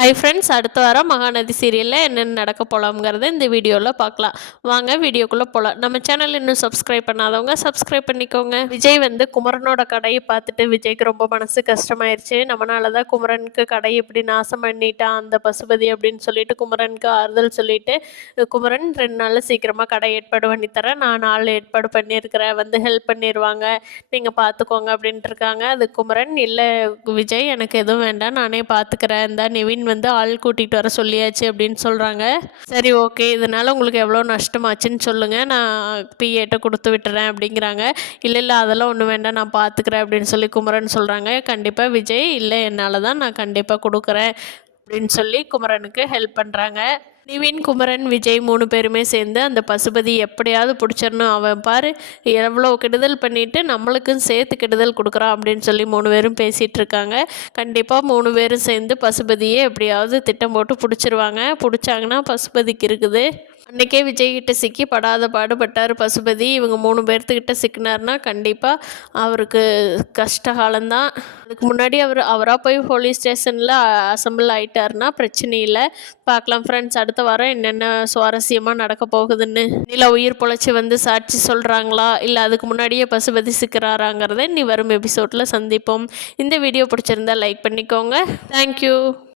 Hi friends, அடுத்த வாரம் மகாநதி சீரியலில் என்னென்ன நடக்க போகலாம்ங்கிறத இந்த வீடியோவில் பார்க்கலாம். வாங்க வீடியோக்குள்ளே போகலாம். நம்ம சேனல் இன்னும் சப்ஸ்கிரைப் பண்ணாதவங்க சப்ஸ்கிரைப் பண்ணிக்கோங்க. விஜய் வந்து குமரனோட கடையை பார்த்துட்டு விஜய்க்கு ரொம்ப மனசு கஷ்டமாயிருச்சு. நம்மளால தான் குமரனுக்கு கடை இப்படி நாசம் பண்ணிட்டான் அந்த பசுபதி அப்படின்னு சொல்லிட்டு குமரனுக்கு ஆறுதல் சொல்லிட்டு, குமரன் 2 நாளில் சீக்கிரமாக கடை ஏற்பாடு பண்ணித்தரேன், நான் ஆள் ஏற்பாடு பண்ணியிருக்கிறேன், வந்து ஹெல்ப் பண்ணிடுவாங்க, நீங்கள் பார்த்துக்கோங்க அப்படின்ட்டு இருக்காங்க. அது குமரன், இல்லை விஜய் எனக்கு எதுவும் வேண்டாம், நானே பார்த்துக்கிறேன், இந்த நிவின் வந்து ஆள் கூட்டிகிட்டு வர சொல்லியாச்சு அப்படின்னு சொல்கிறாங்க. சரி ஓகே, இதனால் உங்களுக்கு எவ்வளோ நஷ்டமாச்சுன்னு சொல்லுங்கள், நான் பிஏட்ட கொடுத்து விட்டுறேன் அப்படிங்கிறாங்க. இல்லை அதெல்லாம் ஒன்றும் வேண்டாம், நான் பார்த்துக்கிறேன் அப்படின்னு சொல்லி குமரன் சொல்கிறாங்க. கண்டிப்பாக விஜய், இல்லை என்னால் தான், நான் கண்டிப்பாக கொடுக்குறேன் அப்படின்னு சொல்லி குமரனுக்கு ஹெல்ப் பண்ணுறாங்க. நிவின், குமரன், விஜய் 3 பேருமே சேர்ந்து அந்த பசுபதி எப்படியாவது பிடிச்சிடணும், அவன் பாரு எவ்வளோ கெடுதல் பண்ணிவிட்டு நம்மளுக்கும் சேர்த்து கெடுதல் கொடுக்குறான் அப்படின்னு சொல்லி 3 பேரும் பேசிகிட்டு இருக்காங்க. கண்டிப்பாக 3 பேரும் சேர்ந்து பசுபதியை எப்படியாவது திட்டம் போட்டு பிடிச்சிருவாங்க. பிடிச்சாங்கன்னா பசுபதிக்கு இருக்குது. அன்றைக்கே விஜய்கிட்ட சிக்கி படாத பாடுபட்டார் பசுபதி. இவங்க 3 பேர்த்துக்கிட்ட சிக்கினார்னா கண்டிப்பாக அவருக்கு கஷ்டகாலம்தான். அதுக்கு முன்னாடி அவராக போய் போலீஸ் ஸ்டேஷனில் அசம்பிள் ஆகிட்டாருன்னா பிரச்சனை இல்லை. பார்க்கலாம் ஃப்ரெண்ட்ஸ், அடுத்த வாரம் என்னென்ன சுவாரஸ்யமாக நடக்க போகுதுன்னு. இல்லை உயிர் பொழைச்சி வந்து சாட்சி சொல்கிறாங்களா, இல்லை அதுக்கு முன்னாடியே பசுபதி சிக்கிறாராங்கிறத இனி வரும் எபிசோடில் சந்திப்போம். இந்த வீடியோ பிடிச்சிருந்தா லைக் பண்ணிக்கோங்க. தேங்க்யூ.